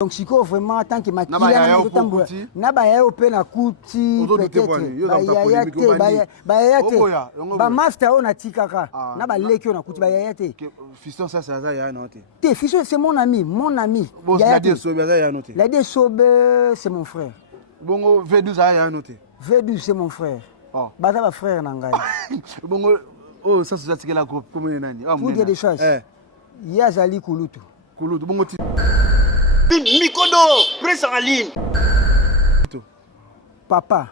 Donc si vraiment tant que makila na ba ya ope na kuti peut-être ba ya te ba master on a tikaka na ba leki on a kuti ba ya te fiston ça ça ya noté te fiston c'est mon ami la desobe ça ya noté la desobe c'est mon frère bongo V12 ça ya noté V12 c'est mon frère ba ta ba frère na ngai bongo oh ça c'est tikela groupe comme nani pour dire des choses ya zali kulutu bongo Mikodo, presse en ligne. Papa.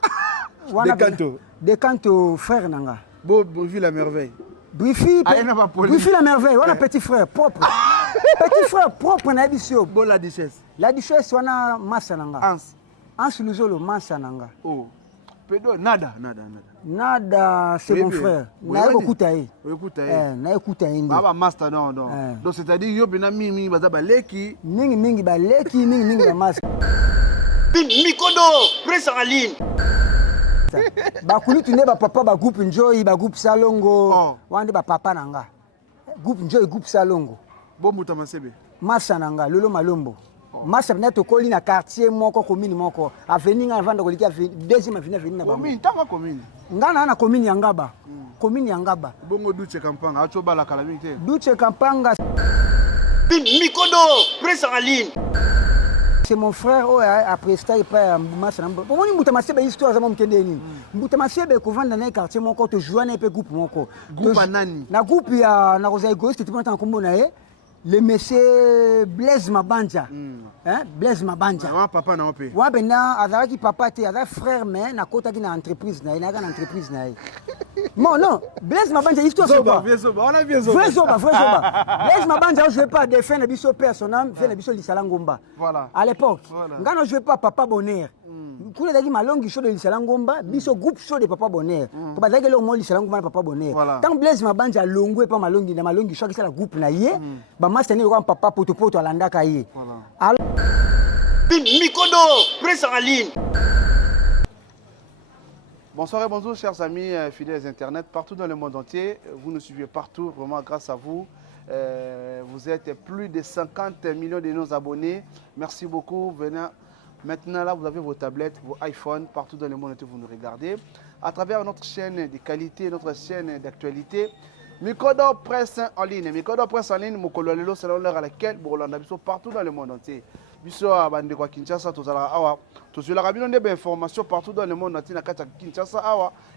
Decanto, frère Nanga. Brifi la merveille. Brifi la merveille. On a petit frère propre. Petit frère propre na bisio. Bon la duchesse. La duchesse on a massa Nanga. Ans Luzolo massa Nanga. Oh. Pedo nada. Nada, c'est mon frère. Na écouta yi. Na écouta yi. Baba master non. Donc c'est-à-dire yo bina mingi baza ba leki. Mingi ba leki, mingi ba master. Mikodo, presse en ligne. Ba kulutu ne ba papa ba groupe Njoyi, ba groupe Salongo. Wande ba papa nanga. Groupe Njoyi, groupe Salongo. Bon muta masebe. Massa nanga, Lolo Malombo. Massa peut-être commune à quartier moko commune moko avenue avant de koliki deuxième avenue na bango commune tanga commune ngana na commune Yangaba commune Yangaba bongo Duche Kampanga acho bala calamité Duche Kampanga Mikodo presse en ligne c'est mon frère après ça il pas Massa nambo pomoni mbuta masebe histoire za mokende nini mbuta masebe ko vanda na quartier moko to joindre pe groupe moko groupe nani na groupe ya na rosa égoïste tu prends kombo na ye le monsieur Blaise Mabanja Blaise Mabanja wa papa na ope wa bena azalaki papa te azalaki frère mais na kota ki na entreprise na ina kana entreprise na non Blaise Mabanja histoire c'est pas on a bien zoba Blaise Mabanja je pas défendre biso personnel fait biso lisala ngomba voilà à l'époque ngana je pas papa bonheur kule daki malongi show de lisala ngomba biso groupe show de papa bonheur to bazaki le mo lisala ngomba papa bonheur tant Blaise Mabanja longwe pas malongi na malongi show ki sala groupe na ye ba master ni ko papa poto alandaka ye Mikodo, presse en ligne. Bonsoir et bonjour chers amis fidèles internet partout dans le monde entier. Vous nous suivez partout, vraiment grâce à vous. Vous êtes plus de 50 millions de nos abonnés. Merci beaucoup. Venez. Maintenant là, vous avez vos tablettes, vos iPhones, partout dans le monde entier, vous nous regardez. À travers notre chaîne de qualité, notre chaîne d'actualité. Mikodo Presse en ligne. Mikodo Presse en ligne, Mokololelo, c'est l'heure à laquelle Bourlanda Biso partout dans le monde entier. Biso à Bandekwa Kinshasa, tout cela a des informations partout dans le monde entier, à Kinshasa,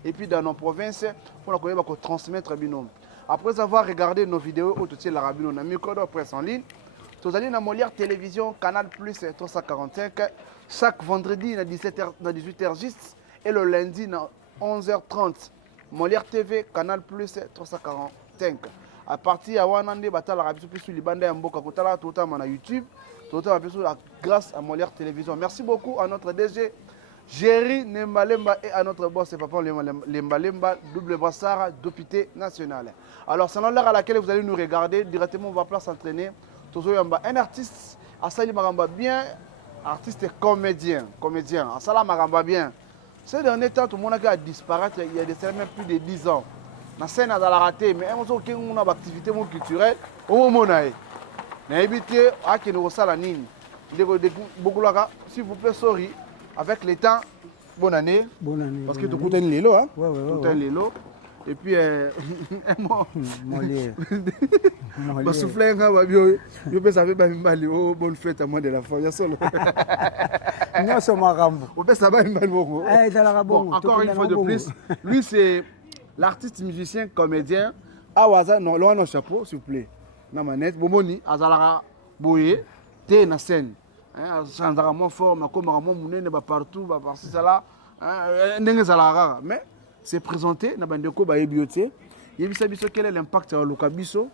et puis dans nos provinces, pour qu'on transmettre binôme. Après avoir regardé nos vidéos, au total la rabino, na Mikodo Presse en ligne, tout allez dans Molière Télévision, Canal Plus 345, chaque vendredi à 18h juste, et le lundi à 11h30. Molière TV, Canal Plus 345. À partir de Wanande, Batala Rabiso sur Libanda et Mboka Kotala, tout le temps à YouTube, tout le temps grâce à Molière Télévision. Merci beaucoup à notre DG, Jerry Nembalemba, et à notre boss, Papa Lembalemba, double brassard d'Opité nationale. Alors, c'est l'heure à laquelle vous allez nous regarder. Directement, on va place s'entraîner. Un artiste, Asali Maramba bien, artiste et comédien. Asala Maramba bien. Ces derniers temps, tout le monde a disparu, il y a même plus de 10 ans. La scène a raté, mais on a une activité culturelle. Au moment où on a évité à qui nous ressemble à Nini. S'il vous plaît, sorry. Avec le temps, bonne année. Bonne année. Parce que tu coûtes un lilo, hein? Ouais. Un lilo. Et puis, Mollier. Je souffle je peux savoir que bonne fête à moi de la famille. Non, c'est Marambo. Encore une fois de plus, lui c'est l'artiste, musicien, comédien. Awaza, non, loin nos chapeaux, s'il vous plaît. Na manette, bomoni, azalara boye, té na scène. Sandra mon fort, ma comme mon mounene partout, par-ci ça là. Mais c'est présenté na bandeko ba ebioté. Yebisa biso quel est l'impact au lokabiso?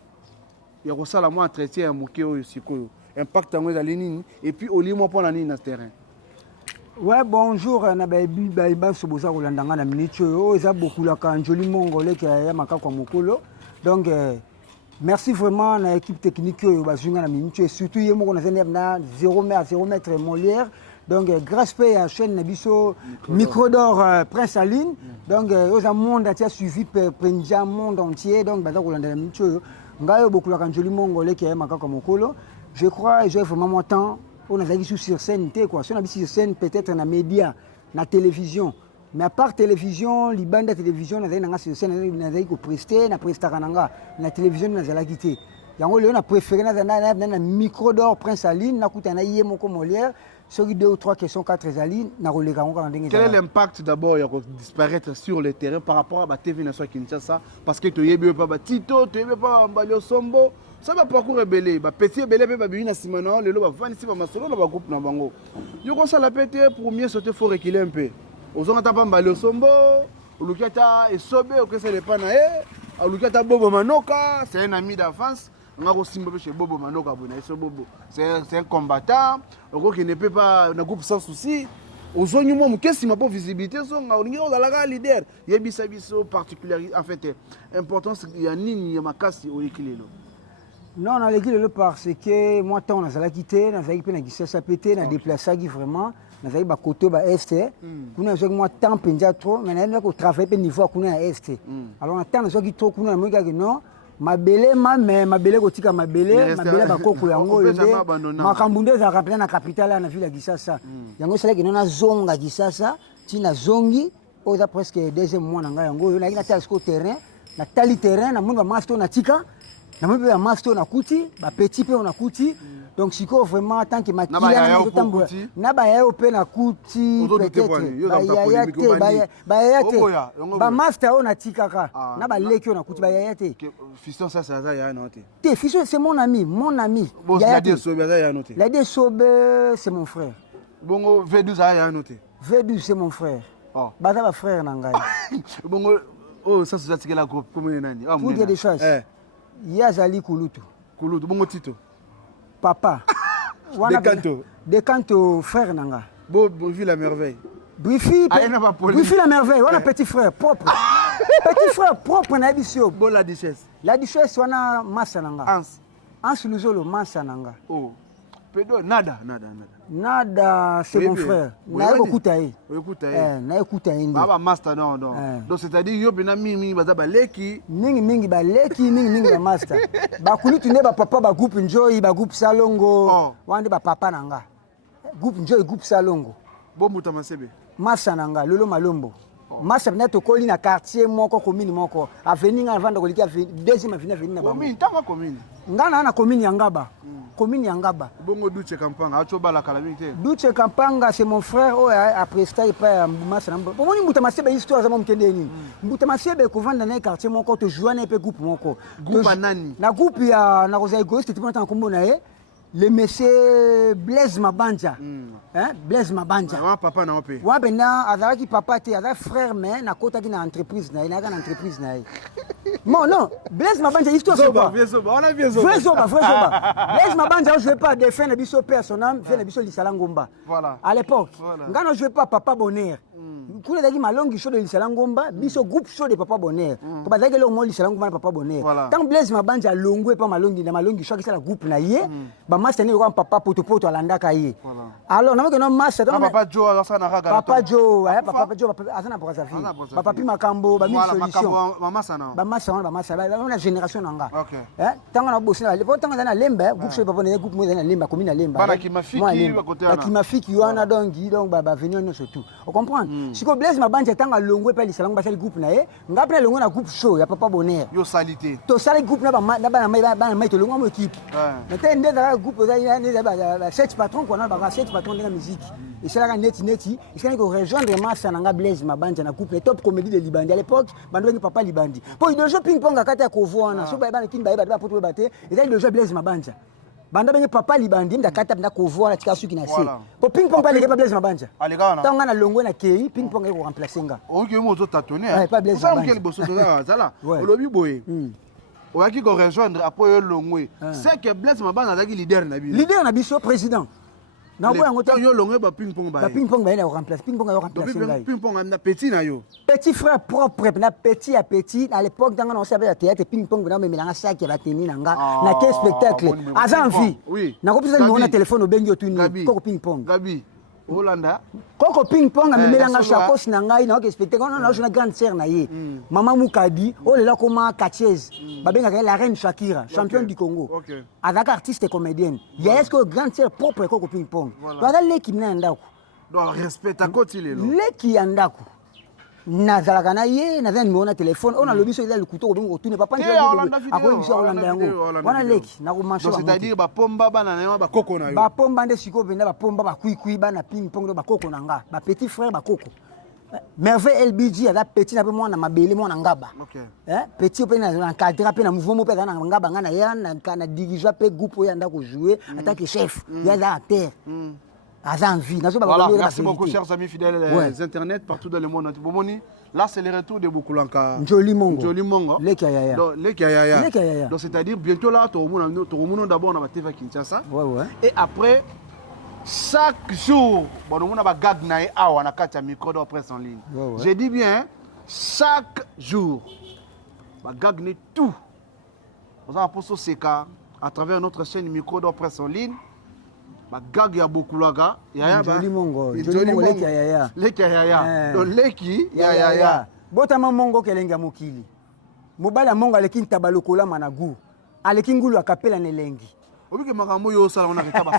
Il y a ça la moi entretien moké sikoyo. Impact en ezali nini et puis au limo pour la nini na terrain. Ouais, bonjour na baby baiba soboza kolandanga na minute oyo eza beaucoup la kanjoli mongolais qui a makako mokolo. Donc merci vraiment à l'équipe technique oyo bazunga na minute surtout yemo na 0 mètre Molière. Donc grâce à la chaîne Nabiso Microdor Prince Aline. Donc aux monde a suivi le monde entier. Donc baza kolanda minute oyo ngayo beaucoup la kanjoli mongolais qui a makako mokolo. Je crois et j'ai vraiment mon temps on a sur scène, quoi. Si on a sur scène, peut-être dans les médias, dans la télévision. Mais à part télévision, les bandes de télévision, on a sur scène, on a presté, on a presté la télévision, on a quitté. On a préféré un micro d'or, Prince Aline, on a eu mon Molière, sur 2 ou 3 questions, 4 Aline, on a Quel est l'impact d'abord de disparaître sur le terrain par rapport à la TV National Kinshasa? Parce que tu n'as pas Tito, tu n'as pas Mbalio Sombo. Ça va parcours rebelle, petit rebelle peut pas venir à Simona, le lot va venir à Masolo, va groupe na bango. Yo ko ça la pété pour mieux sauter faut reculer un peu. Aux on pas Mbalio Sombo, Lukata et Sobe que ça dépend na e, Lukata Bobo Manoka, c'est un ami d'enfance. On a aussi chez Bobo Manoka, c'est un combattant, qui ne peut pas na groupe sans souci. Aux on qu'est-ce qui m'a pas visibilité son on a leader, il y a bisabiso particularité en fait importance il y a ni ya makasi au équilibre. Non, on a l'équilibre parce que moi, on a quitté, on a fait ça pété, on a déplacé vraiment, on a fait un côté est, on a fait moi temps pendant trop, mais on a travaillé au niveau qu'on a est. Alors on a tant de trop qu'on a dit non, ma belle kotika ma belle ba koko yango ma kambunde za rappeler na capitale na ville ya Kisasa. Yango c'est là que on a zonga Kisasa, tina zongi, oza presque deuxième mois na nga yango, on a ina tel terrain, na tali terrain na mundu master na tika. Na mpe ya master na kuti ba petit pe on a kuti donc siko vraiment tant que makila na ba ya pe na kuti peut-être ba ya te ba master on a tikaka na ba leki on a kuti ba ya te fiston ça ya noté te fiston c'est mon ami ya de sobe ya noté la de sobe c'est mon frère bongo V12 ya noté V12 c'est mon frère baza ba frère na ngai bongo oh ça c'est la groupe comme nani pour dire des choses Yazali Kulutu. Kulutu, bon Tito. Papa. Decanto frère nanga. Brifi la merveille. Brifi la merveille. On a petit frère propre. Petit frère propre na bisio. Bon la duchesse. La duchesse on a massa nanga. Ans Luzolo massa nanga. Oh. Pedo nada. Nada, c'est mon frère. Na écouta yi. Na écouta yi. Baba master non. Donc c'est-à-dire yo bina mingi baza baleki. Mingi baleki, mingi ba master. Ba Kulutu ne ba papa ba groupe Enjoy, ba groupe Salongo. Wande ba papa nanga. Groupe Enjoy, groupe Salongo. Bon muta masebe. Massa nanga, Lolo Malombo. Massa na to koli na quartier moko commune moko. Avenir avant de koliki deuxième avenir na ba. Commune, tanga commune. Ngana na commune Yangaba. Commune Yangaba. Bongo Duche Kampanga, acho bala calamité. Duche Kampanga c'est mon frère après ça il pas Massa Nambo. Pour moi Mbuta Masebe histoire za mokende ni. Mbuta Masebe ko vanda na quartier moko to joindre pe groupe moko. Groupe nani? Na groupe ya na Rosa Egoiste tu peux kombo na ye. Le monsieur Blaise Mabanja. Blaise Mabanja. Wa papa na ope. Wa bena azalaki papa te azala frère mais na kota ki na entreprise na ina na entreprise na. Non, Blaise Mabanja histoire c'est pas. On a bien Vrai Zoba. Blaise Mabanja je pas défendre biso personnel, faire biso lisala ngomba. Voilà. À l'époque, ngana je pas papa bonheur. Kuna daki malongi show de lisala ngomba, biso groupe show de papa bonheur. To bazaki le mo lisala ngomba papa bonheur. Tant Blaise Mabanja longwe pas malongi show ki sala groupe na ye, ba master ni ko papa poto alanda ka ye. Alors na que master papa Joe ça na raga. Papa Joe, papa Joe asana pour sa fille. Papa pi makambo ba mi solution. Mama sana. Ba massa la génération nanga. Tant na bossé na l'époque tant na lemba groupe show papa na groupe mo na lemba commune na lemba. Bana ki mafiki ba côté na. Ki mafiki wana donc ba venir no surtout. On comprend. Siko Blaise Mabanja tanga longwe pa lisala ngomba sali groupe na ye, ngapela longwe na groupe show ya papa bonheur. Yo salité. To sali groupe na bana mai to longwa mo équipe. Na te ndé da groupe za 7 patrons qu'on a ba 7 patrons de la musique. Et c'est là neti, il s'est ko rejoindre Massa nanga Blaise Mabanja na groupe top comédie de Libandi à l'époque, bando ni papa Libandi. Po il jeu ping pong akata ko voana, so ba kin ba poto baté, et là il jeu Blaise Mabanja. Banda benye papa Libandi nda kata na ko voana tika suki na se. Po ping pong pa le pas Blaise Mabanja. Alega na. Tanga na longwe na kei, ping pong ko remplacer nga. O ki mo zo tâtonner. Pas Blaise Mabanja. Ça quel bosso za zala. Olobi boye. O yaki ko rejoindre après longwe. C'est que Blaise Mabanja azaki leader na biso. Leader na biso président. Na boya ngota yo longwe ba ping pong ba. Ba ping pong ba na remplacer. Ping pong yo remplacer nga. Ping pong na petit na yo. Petit frère propre na petit à petit à l'époque dans on savait la théâtre ping pong na melanga sac ya tenir nanga na quel spectacle. Azan vie. Oui. Na ko pesa numéro na téléphone au bengi otu ni ko ping pong. Gabi. Hollanda. Koko ping pong amemelanga Nasolo, chakos na ngai na respecté quand on a une grande sœur na ye. Maman Mukadi, oh là comme Katchez. Babengaka la reine Shakira, championne du Congo. OK. Avec artiste et comédienne. Il y a est-ce que grande sœur propre koko ping pong. Voilà les qui na ndako. Donc respect à côté les Les qui ndako. Nazalaka na ye, naza numéro na téléphone, on a le biso eza le couteau ko bongo tourner papa ndio. Ako biso Hollanda yango. Wana leki na ko mancho. C'est-à-dire ba pomba bana na ba koko na yo. Ba pomba nde siko benda ba pomba ba kui bana ping pong ba koko na nga, ba petit frère ba koko. Merveille LBG ada petit na pe mwana mabele mwana ngaba. OK. Petit pe na encadrer pe na mouvement pe na ngaba nga na ya na diriger pe groupe ya nda ko jouer en tant que chef. Ya da acteur. Voilà, merci beaucoup, chers amis fidèles des Internet, partout dans le monde. Là, c'est le retour de Bokulanka. Njoli Mongo. Njoli Mongo. Les Kayaya. Donc, c'est-à-dire, bientôt là, tout le monde d'abord, on va TV Kinshasa. Ouais. Et après, chaque jour, on va gagner un micro de presse en ligne. Je dis bien, chaque jour, on va gagner tout. On va poser ce cas à travers notre chaîne micro de presse en ligne. Gag ya Bokulaga yaya ba Njoli Mongo leki yaya donc leki yaya botama mongo kelenga mokili mobala mongo aleki ntaba lokola managu aleki ngulu akapela nelengi obike makambo yo sala on a retaba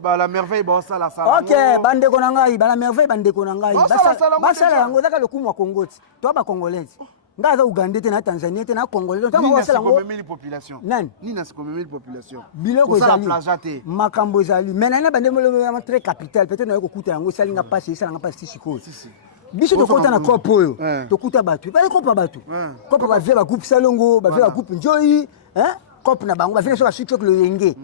ba la merveille ba sala sala OK bande ko ngai ba la merveille bande ko ngai ba sala yango zaka lokumu wa Kongoti to ba congolais ngaza Uganda te na Tanzania te na Congolais to ba sala ngo ni population nan ni na 50,000 population biloko za plajate makambo ezali mais na bande mo très capital peut-être na ko kuta yango sali nga passe sala nga passe siko biso to kota na kopo oyo to kuta batu ba kopa batu kopa ba via ba groupe salongo ba via ba groupe njoi kopa na bango ba via so ba sucre le yenge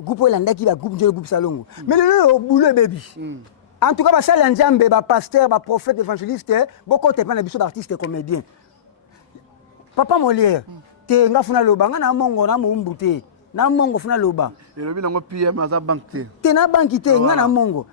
groupe olandaki ba groupe njoi groupe salongo mais le boulot baby en tout cas ba sala nzambe ba pasteur ba prophète évangéliste boko te pa na biso ba artiste et comédien Papa Molière, te nga funa loba nga na mongo na mumbu te. Na mongo funa loba. Elobi nango PM aza banque te. Te na banque te nga na mongo.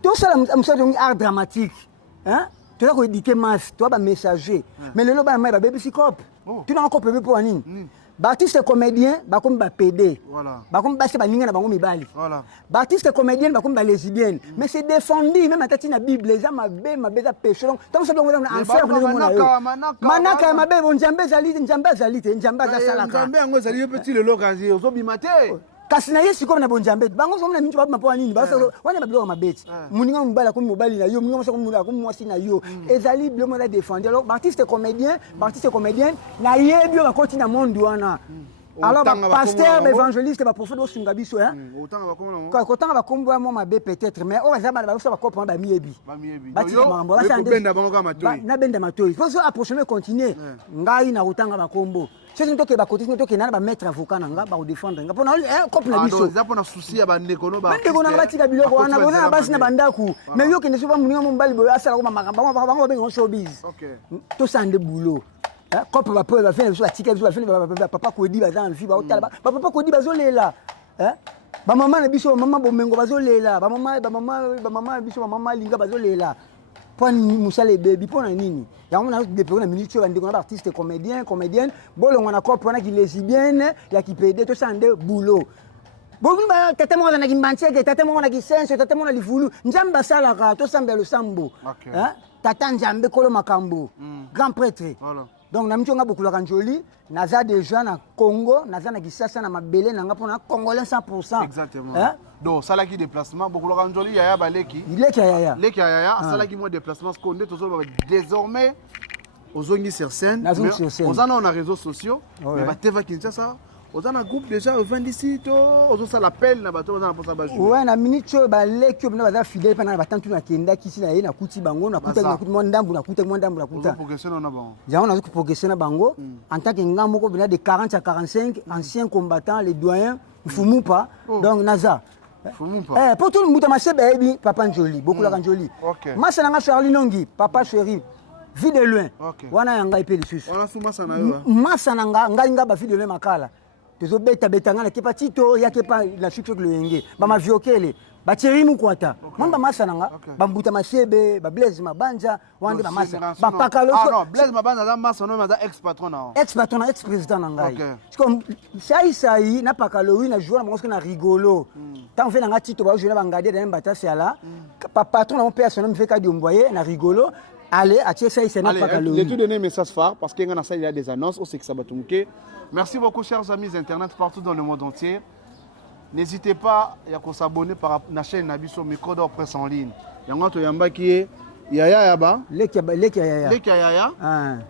To sala msado ngi art dramatique. Hein? Tu dois éduquer masse, tu dois messager. Mais le loba na ba baby sikop. Tu na ko pebe pour anini. Artiste comédien ba comme ba PD. Voilà. Ba comme ba se ba ninga na bango mibali. Voilà. Artiste comédien ba comme ba lesbienne. Mais c'est défendu même atati na Bible les âmes mabe za péché. Donc tant ça donc na enfer pour le manaka mabe bon njambe zali te njamba za salaka. Njambe ngo zali petit le lokazi ozobima te. Kasi na yesu comme na bon njambe. Bango so na mintu ba mapo nini ba so wana ba biloko mabeti. Muninga mubala comme mobali na yo, muninga so comme mula comme mwasi na yo. Ezali biloko na défendu. Alors artiste comédien na yebio ba koti na monde wana. Alors pasteur, évangéliste, prophète au Sungabiso hein. Quand on va combattre moi ma peut-être mais on va jamais va ça va comprendre ba miebi. Ba ti mambo ba ça benda bango kama matoi. Na benda matoi. Faut ça approcher continuer. Ngai na utanga makombo. C'est une toke ba côté toke na ba mettre avocat nga ba défendre nga pona cop na biso. Ça pona souci ya ba ndeko no ba. Ndeko na ba tika biloko wana bona basi na bandaku. Mais yo ke ne soba muninga mombali boyo asala ko makambo bango ba bengo showbiz. OK. To sande boulot. Quand on va faire la ticket, papa Kodi va dans le film, papa Kodi va zolela. Ba maman na biso maman bomengo va zolela. Ba maman biso maman linga va zolela. Pour ni musale baby pour na nini. Ya on a des problèmes minutes sur un artiste comédienne, bolongo na couple wana ki lesbienne, ya ki PD to sande boulot. Bongo ba tata mo na ki mbancheke, tata mo na ki sense, tata mo na livulu. Njamba sala ka to sambe le sambo. Tata njambe kolo makambo. Grand prêtre. Voilà. Donc na mchonga Bokulaka Njoli naza déjà na Congo naza na Kisasa na mabele na ngapona congolais 100%. Exactement. Donc ça là qui déplacement Bokulaka Njoli yaya baleki. Leki yaya. Leki yaya ça là qui moi déplacement skonde tozo désormais ozongi sur scène. On a na réseaux sociaux mais ba TV Kinshasa on a un groupe déjà au 20 ici to ozo ça l'appel na bato on a pour ça ba jouer. Ouais na minute ba leki na ba fidèle pendant ba tantu na kenda kisi na ye na kuti bango na kuta na kuti ndambu na kuta progression na bango. Ya on a progresser na bango en tant que ngamoko bina de 40 à 45 anciens combattants les doyens Fumupa donc naza Fumupa. Pour tout le monde ma baby papa Njoli Bokulaka Njoli. Masa na Charlie Nongi papa chéri vie de loin. Wana yanga epeli susu. Wana suma sana yo. Masa na nga ba vie de loin makala. tozobeta betanga na kepa tito ya kepa la chuchu le yenge ba maviokele ba cheri mukwata mamba masa nanga ba mbuta mashebe ba blaze mabanja wande ba masa ba pakalo non blaze mabanja za masa no maza ex patron na ex patron ex président nanga comme sai na pakalo wi na jouer na na rigolo tant fait nanga tito ba jouer na bangade na mbata fiala pa patron na mon père son nom fait ka diomboyer na rigolo. Allez, à Tchèque, c'est n'a pas qu'à l'eau. J'ai tout donné un message phare parce qu'il y a des annonces au Sexe Sabatumke. Merci beaucoup, chers amis Internet partout dans le monde entier. N'hésitez pas à s'abonner par la chaîne Nabiso Micro d'Or Presse en ligne. Il y a un Yamba qui est Yaya Yaba. Leki Yaya.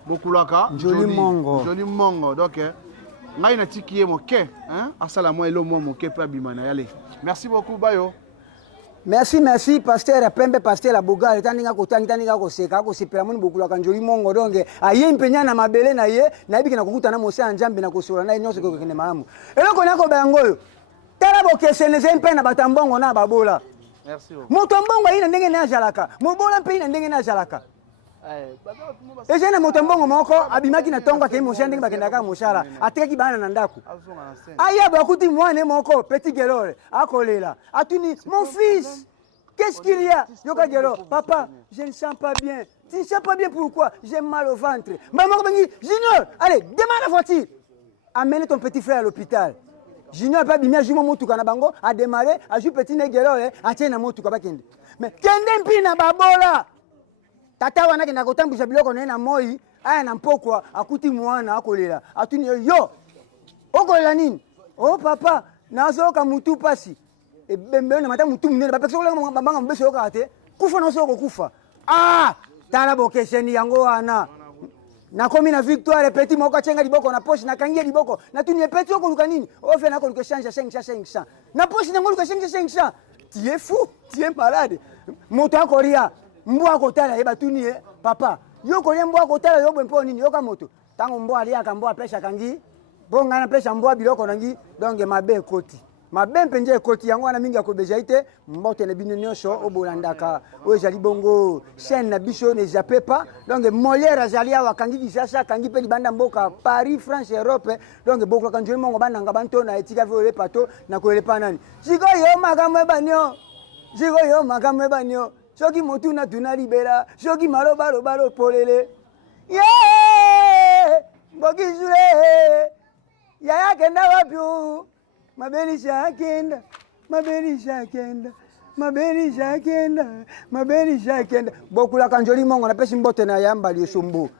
Bokulaka. Joli Mongo. Joli Mongo. Donc, ngai na tiki mo ke, hein? Asala mo elo mo ke pa bimana yale. Merci beaucoup, Bayo. Merci, pasteur Pembe, pasteur la Boga, le tandinga kotanga tandinga koseka kosepela moni bokula kanjoli mongo donc aye mpenya na mabele na ye na ibiki na kukuta na mose anjambe na kosola na nyonso ko kende malamu eloko nako bangoyo tala bokesene zempe na batambongo na babola. Merci. Moto mbongo ina ndenge na jalaka mobola mpe ina ndenge na jalaka eze na moto mbongo moko abimaki na tongo ke mosha ndenge bakenda ka moshala atekaki bana na ndako aya bakuti mwana moko petit gelore akolela atuni mon fils qu'est-ce qu'il y a yoka gelo papa je ne sens pas bien tu ne sens pas bien pourquoi j'ai mal au ventre maman bengi Junior allez démarre la voiture amène ton petit frère à l'hôpital Junior pas bimia jumo motuka na bango a démarrer a ju petit negelore a tiena motuka bakende mais kende mpina babola tata wana kenda kotambisa biloko na moi aya na mpokwa akuti mwana akolela atuni yo okolela nini oh papa nazoka mutu pasi ebembe na mata mutu munene bapekisa kolela bambanga mbeso yoka te kufa na soko kufa tala bokesheni yango wana nakomi na victoire petit moko achenga liboko na poche nakangia liboko natuni petit okoluka nini ofe na koluka change 500 na poche nango luka change 500 tu es fou tu es malade moto akoria mbwa kotala yeba tuni papa yo kolia mbwa kotala yo bwempo nini yoka moto tango mbwa aliaka mbwa pesha kangi bonga na pesha mbwa biloko nangi donc mabe koti mabe mpenje koti yango wana mingi akobeja ite mbote na bino nyosho obolandaka o jali bongo chaîne na biso ne jappe pas donc Molière azali awa kangi kisasa kangi pe libanda mboka Paris France Europe donc bokla kanjoli mongo bananga banto na etika vole pato na koelepa nani siko yo makamwe banyo siko yo makamwe banyo soki motuna tuna libera soki maloba loba polele mbokizule yaya kenda wapi mabelisha kenda bokula kanjoli mongo na pesi mbote na yamba liosombo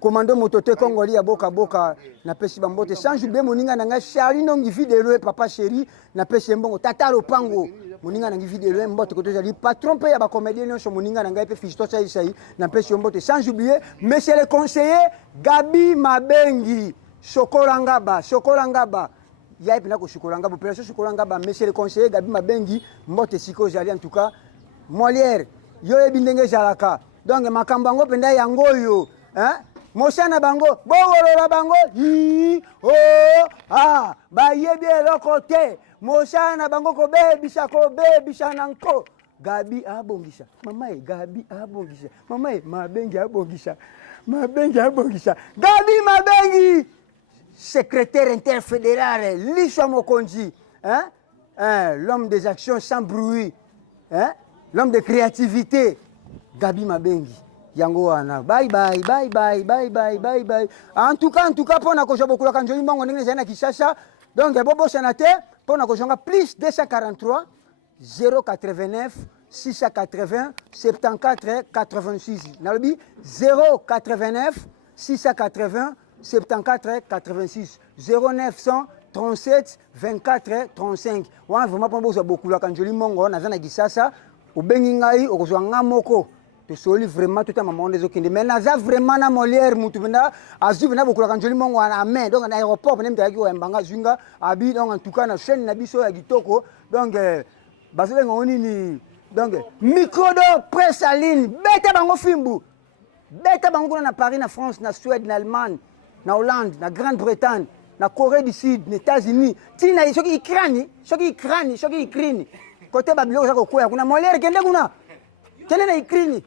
komando motote kongoli ya boka na pesi bambote sans oublier moninga nanga Charlie nongi vidéo papa chéri na pesi mbongo tata lopango moninga nangi vidéo mbote koto jali patron pe ya ba comédien nyonso moninga nanga pe fisto sai na pesi mbote sans oublier monsieur le conseiller Gabi Mabengi Chokolangaba ya ipina ko Chokolangaba opération Chokolangaba monsieur le conseiller Gabi Mabengi mbote siko jali en tout cas Molière yo ebindenge jalaka donc makambango penda yango yo hein Moshana bango, bogolola bango, bayebi eloko te. Moshana bango ko bebisha nanko. Gabi abongisha. Mama Gabi abongisha. Mama Mabengi abongisha. Gabi Mabengi, secrétaire interfédéral, Lisha Mokonji, hein? L'homme des actions sans bruit, hein? L'homme de créativité, Gabi Mabengi. Yango wana bye. En tout cas pona ko jobo kula kanjoli mongo ndenge zana kishasha donc bobo sanate pona ko jonga plus 243 089 680 74 86 nalobi 089 680 74 86 0937 24 35 wana vraiment pona bozo bokula kanjoli mongo na zana kishasha obengi ngai okozwa ngamoko soli vraiment tout à maman des okinde mais naza vraiment na Molière mutu benda azu benda bokula kanjoli mongo na main donc na aéroport benda mtaki ko mbanga zwinga abi donc en tout cas na chaîne na biso ya kitoko donc basele ngoni ni donc micro de presse en ligne beta bango fimbu beta bango na Paris na France na Suède na Allemagne na Hollande na Grande-Bretagne na Corée du Sud na États-Unis tina soki ikrani côté babilo za ko kwa kuna Molière kende kuna kende na ikrini